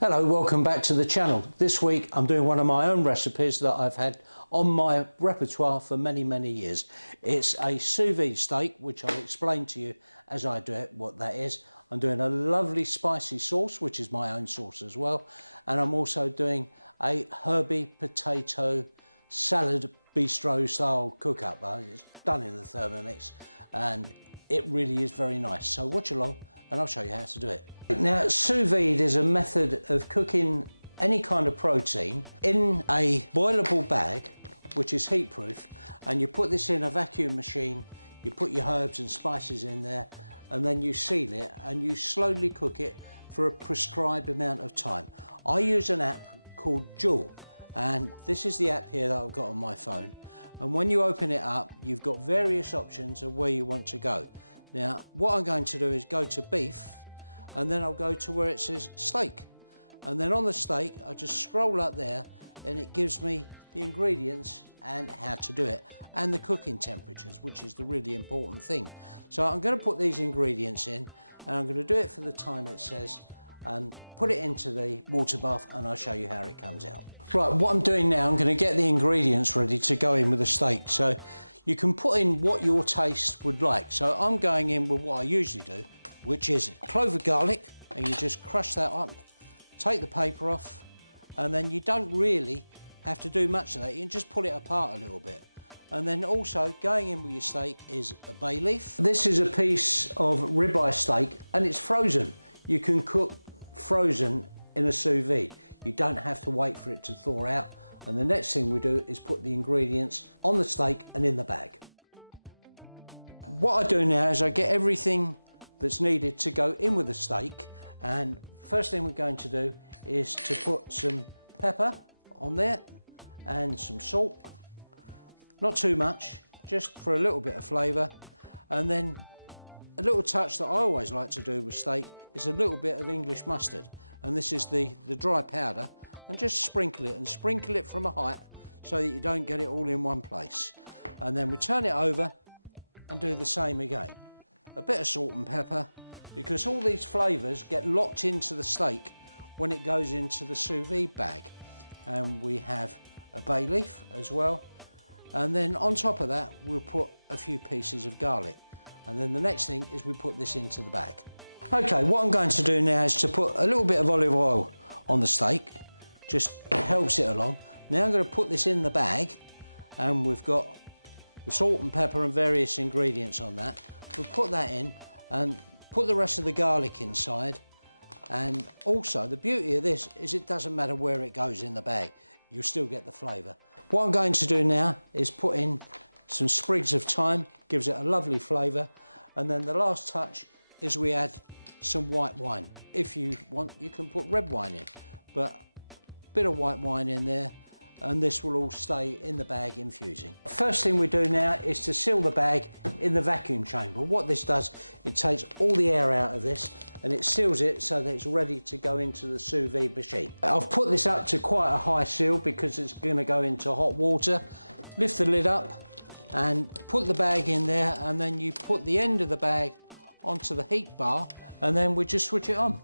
Hello, welcome back to the channel. This week I'm doing one of my own recipes that I've had on my repertoire for many years. It's a sous vide steak, which I'll explain to you as I do it what that is. I'm doing a lovely spicy sauce, which is my own sauce as well, and I'm also doing a herby potato salad bistro style cook up. It's done in the Thermomix and it really is very nice. So watch along and I'll show you how to do it. Now, sous vide is a method of cooking any kind of protein in a boilable bag, which is heat proof, and you put this in a vacuum machine, you put your herbs and spices in there, and then you seal it and you slowly cook it for a prescribed amount of time. I use an app called DIJON, and this is the app here that I've got on my phone, and when you open it up you've got various options of where you want to go. Now what I'm going to do is go to beef, and then I'll go to where it says steak, and then on the steak I just scroll up there and it gives me the ingredients and how to do it and the cooking temperatures, which is the really important thing. So I'm going to put these ingredients in and I'm going to do it for the time it says and put it into the water bath, and I'll show you how it comes out. Right, what I'm doing now, I'm going to get the ingredients ready to go in with the steak. So you can put in what your taste would like. So I'm going in with what I usually do, which is clove of garlic, and you just crush that up, take the paper off, and then you don't really have to do much of that. You can just pull it apart a little bit. And then also going in with your steak is a bay leaf. This is a piece of ribeye steak and it's frozen. You can cook frozen in a sous vide. You don't have to wait for it to thaw out. And the next thing we do is put the ingredients on the steak and in the bag. What I do now is I get everything that's needed to go in with the steak, and first thing we're going to do is to put some pepper on there and some salt, not too much, just for a little bit of flavour, and then a little touch that I always like to do with steak is a little bit of English mustard, and this is the dry powder, and just sprinkle it from a height so that you don't get it all in one place. And then we turn it over and do the same again. A bit of salt and pepper, because all these flavours get locked into the steak when it goes into the sous vide bag. And we have a bay leaf as well, and then on top of that we'll put a few pieces of garlic, and then the next thing is we put this into the bag. Okay, what I'm going to do now is to put a little bit of olive oil on the steak, just helps it along. Now I'm going to put this in the bag, and we've got the salt and pepper and various ingredients on that. We'll put that in and put the rest of the garlic inside. And also the beauty of this is it doesn't matter where it goes in the bag, you'll still get the flavour. What I'm going to do now is put in some sprigs of thyme, gives it a lovely flavour, and then the last touch is we add some white wine. If you want, you can put red wine in, but a bit of white wine in there, and this will all stay in the bag infusing. First thing we do now is to seal the bag in the vacuum chamber. What this does, it takes all the air out of this and it seals it so that it's ready to go into the sous vide machine. I've put this up to quite a high seal because it's going to go into hot water. Lift the lid up and put the bag in there, and then you put the end of the bag onto the heat bar, and then we just switch it on.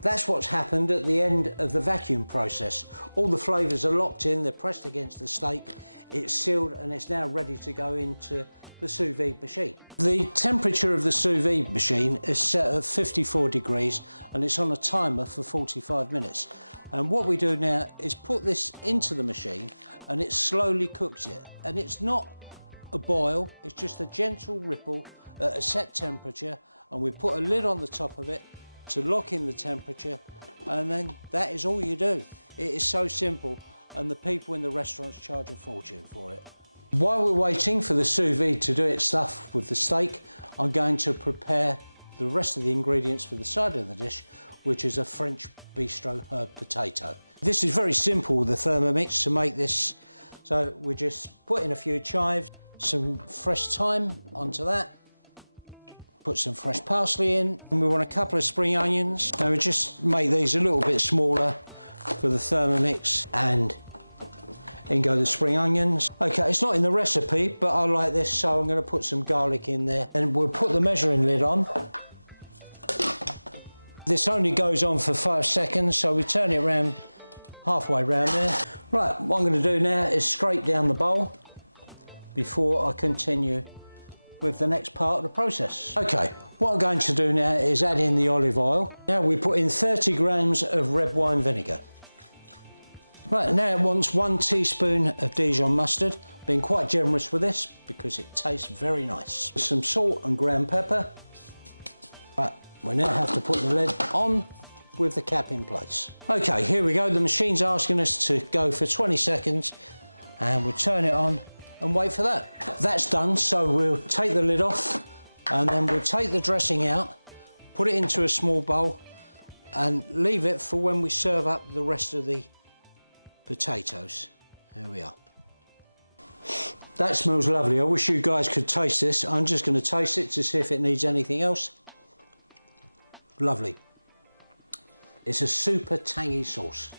That's what's happened at the end of the vacuum process. All the flavours are locked in, they're pressed against the steak, it's sealed, and it's now ready to go into the sous vide machine. The temperature of the sous vide machine is set at 54 degrees and it's on a timer for 45 minutes. And what we do now is put this into the machine and it slowly cooks it. And it's not a boil, it's just a gentle ripple at a set temperature, and we put a lid on the top of it to lock in the temperature, and then that is all you do. It is so simple, and the people in the restaurants charge a fortune for it. While we're waiting for the sous vide to do its stuff with the steak, I'm going to prepare the rest of the ingredients for the side of the dish, which is a French bistro herb potato. This is very simple with the Thermomix to make this. So we just put in a few chives, some fresh thyme onto that, put some fresh parsley in, and we want a couple of spring onions. Now we just make these a little bit smaller for the Thermomix, and in go the spring onions. Okay, it's not in the recipe, but I like this, so I'm going to put some garlic in there, and we'll put the measuring lid on. This only goes on for 5 seconds, so we turn it around halfway around there. Right, what I'm going to do now is scrape down the bowl before I continue with the next part of the process. Okay, what I'm going to do now is add in the olive oil. Now we put in 30 grams of red wine vinegar. Right, now it wants 1 teaspoon of Dijon mustard. Been quite generous with this because it tastes very nice. Some salt and ground pepper. Right, we now have to put the lid on with the cap in place. Okay, here we go. The machine's asking us to go for 20 seconds and we'll turn it on and wait for that. That's done, so we'll take the lid off and then we'll take the dressing out, put it into a small bowl and leave it for when we serve up the rest of the potatoes. Here we are. That smells lovely. I wish you guys could taste this. I'm just going to taste it to see if it needs anything else. Lovely. It's a super tangy sauce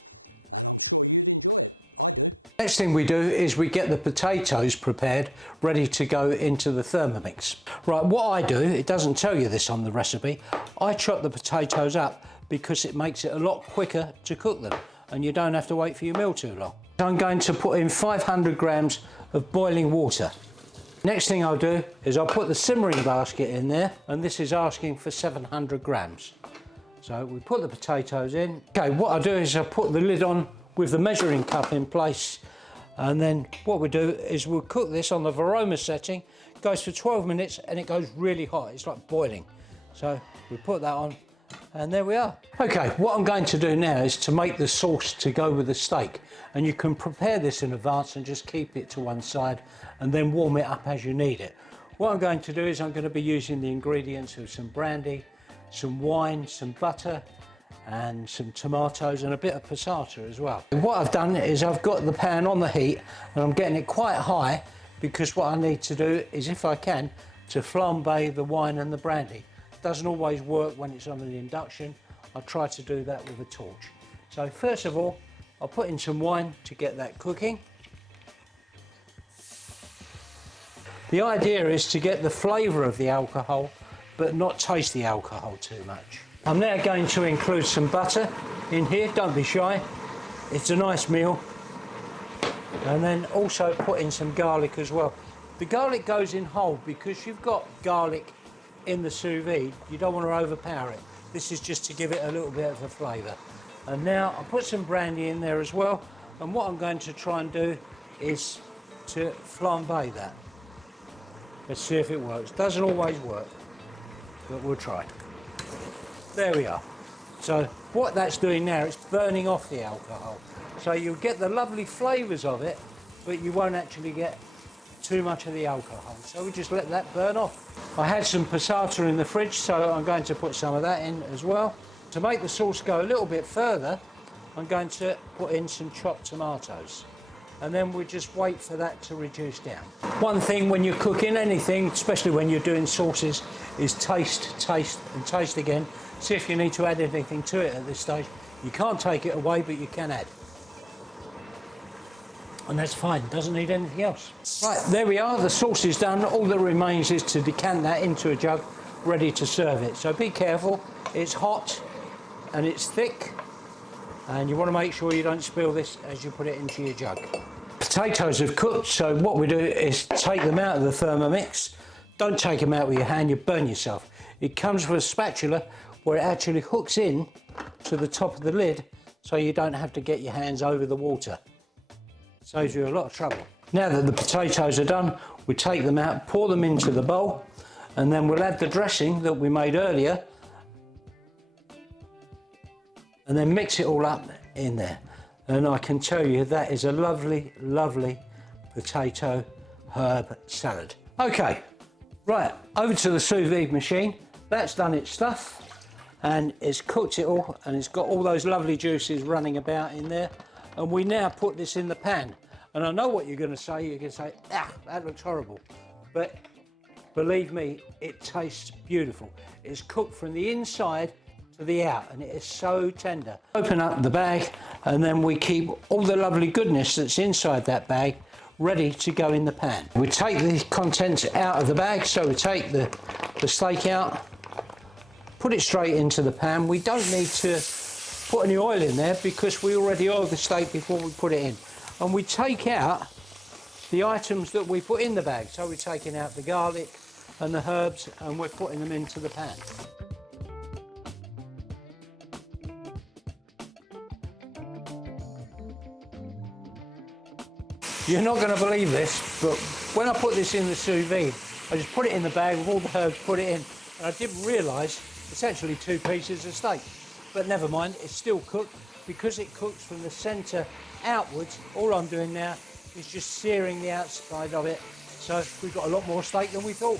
and I'm sure you'd enjoy it. I do. Next thing we do is we get the potatoes prepared, ready to go into the Thermomix. Right, what I do, it doesn't tell you this on the recipe, I chop the potatoes up because it makes it a lot quicker to cook them and you don't have to wait for your meal too long. I'm going to put in 500 grams of boiling water. Next thing I'll do is I'll put the simmering basket in there, and this is asking for 700 grams. So we put the potatoes in. Okay, what I'll do is I'll put the lid on with the measuring cup in place, and then what we'll do is we'll cook this on the Varoma setting. It goes for 12 minutes and it goes really hot. It's like boiling. So we put that on and there we are. Okay, what I'm going to do now is to make the sauce to go with the steak, and you can prepare this in advance and just keep it to one side and then warm it up as you need it. What I'm going to do is I'm going to be using the ingredients of some brandy, some wine, some butter and some tomatoes and a bit of passata as well. What I've done is I've got the pan on the heat and I'm getting it quite high because what I need to do is, if I can, to flambe the wine and the brandy. It doesn't always work when it's on an induction. I try to do that with a torch. So first of all, I'll put in some wine to get that cooking. The idea is to get the flavour of the alcohol but not taste the alcohol too much. I'm now going to include some butter in here, don't be shy, it's a nice meal. And then also put in some garlic as well. The garlic goes in whole because you've got garlic in the sous vide, you don't want to overpower it. This is just to give it a little bit of a flavour. And now I'll put some brandy in there as well, and what I'm going to try and do is to flambe that. Let's see if it works. Doesn't always work, but we'll try. There we are. So what that's doing now, it's burning off the alcohol. So you'll get the lovely flavours of it, but you won't actually get too much of the alcohol. So we just let that burn off. I had some passata in the fridge, so I'm going to put some of that in as well. To make the sauce go a little bit further, I'm going to put in some chopped tomatoes. And then we just wait for that to reduce down. One thing when you're cooking anything, especially when you're doing sauces, is taste, taste and taste again. See if you need to add anything to it at this stage. You can't take it away, but you can add. And that's fine, doesn't need anything else. Right, there we are, the sauce is done. All that remains is to decant that into a jug, ready to serve it. So be careful, it's hot and it's thick, and you want to make sure you don't spill this as you put it into your jug. Potatoes have cooked, so what we do is take them out of the Thermomix. Don't take them out with your hand, you burn yourself. It comes with a spatula where it actually hooks in to the top of the lid, so you don't have to get your hands over the water. Saves you a lot of trouble. Now that the potatoes are done, we take them out, pour them into the bowl, and then we'll add the dressing that we made earlier, and then mix it all up in there. And I can tell you that is a lovely, lovely potato herb salad. Okay, right, over to the sous vide machine. That's done its stuff, and it's cooked it all, and it's got all those lovely juices running about in there. And we now put this in the pan. And I know what you're going to say. You're going to say, ah, that looks horrible. But believe me, it tastes beautiful. It's cooked from the inside to the out, and it is so tender. Open up the bag, and then we keep all the lovely goodness that's inside that bag ready to go in the pan. We take the contents out of the bag, so we take the steak out, put it straight into the pan. We don't need to put any oil in there because we already oiled the steak before we put it in. And we take out the items that we put in the bag. So we're taking out the garlic and the herbs and we're putting them into the pan. You're not going to believe this, but when I put this in the sous vide, I just put it in the bag with all the herbs, put it in, and I didn't realise it's actually 2 pieces of steak. But never mind, it's still cooked. Because it cooks from the centre outwards, all I'm doing now is just searing the outside of it. So we've got a lot more steak than we thought.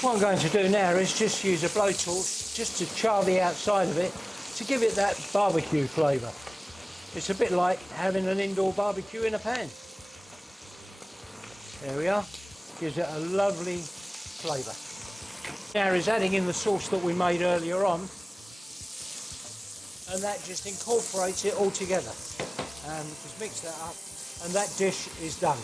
What I'm going to do now is just use a blowtorch just to char the outside of it to give it that barbecue flavour. It's a bit like having an indoor barbecue in a pan. There we are. Gives it a lovely flavour. Now is adding in the sauce that we made earlier on, and that just incorporates it all together. And just mix that up, and that dish is done.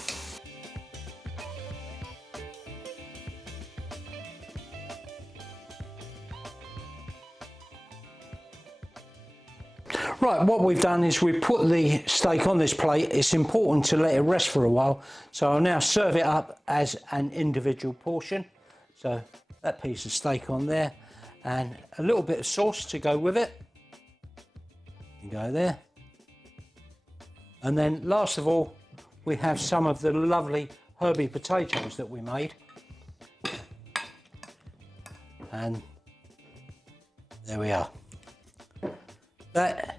Right, what we've done is we've put the steak on this plate. It's important to let it rest for a while. So I'll now serve it up as an individual portion. So that piece of steak on there and a little bit of sauce to go with it. You go there. And then last of all, we have some of the lovely herby potatoes that we made. And there we are. That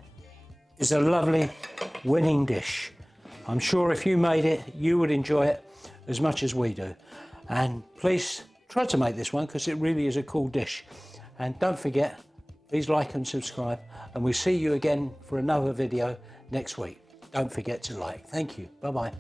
is a lovely winning dish. I'm sure if you made it, you would enjoy it as much as we do. And please try to make this one because it really is a cool dish. And don't forget, please like and subscribe, and we'll see you again for another video next week. Don't forget to like. Thank you. Bye-bye.